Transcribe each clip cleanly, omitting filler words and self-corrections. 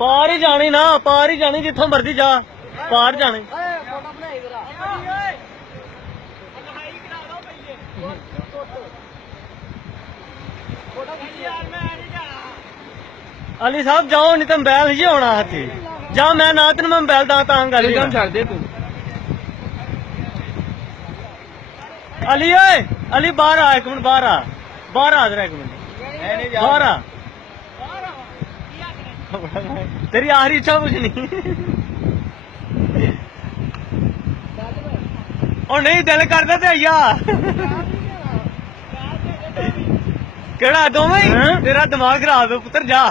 पार ही जानी ना, पार ही जानी, जिथों मर्जी जा, पार जाने। अली साहब जाओ, नहीं तो मोबाइल ही होना हाथी। जा, मैं ना तेन मैं मोबाइल दा गल छड़ दे तू। अली ओए, अली बाहर आ, एक मिनट बाहर आ, बाहर आ जरा, एक मिनट बाहर आ। तेरी आखिरी इच्छा कुछ नहीं? और नहीं दिल करता तो अया केड़ा दोवें ही? तेरा दिमाग खराब है पुत्र, जा।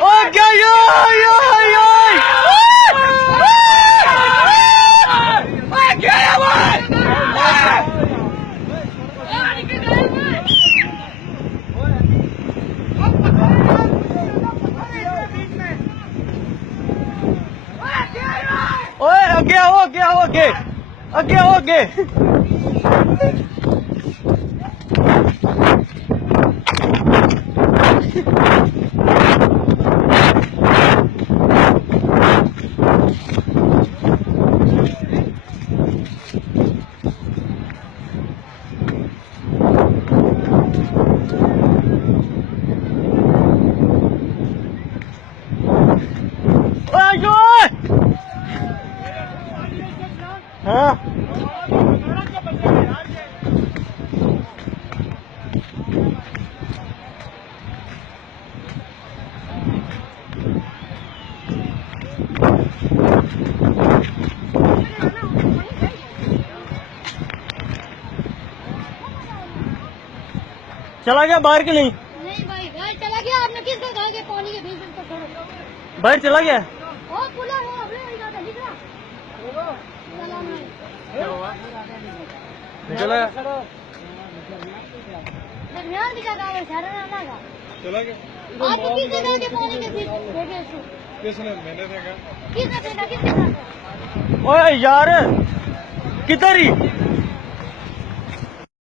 ओ क्या यो यो यो ओए अगे आओ, अगे आओ, अगे अगे आओ, अगे। हाँ चला गया बाहर की नहीं? नहीं भाई, बाहर चला गया। आपने किसको कहा कि पानी के बीच में छोड़ो? बाहर चला गया? ओ पुला हो, अपने वही का लिख रहा। चला नहीं। चला दरमियान भी का है, सारा ना लगा। चला गया। आपने किसको कहा कि पानी के बीच बैठे सो? किसने? मैंने देखा। किसने देखा, किसने कहा? ओए यार किधर ही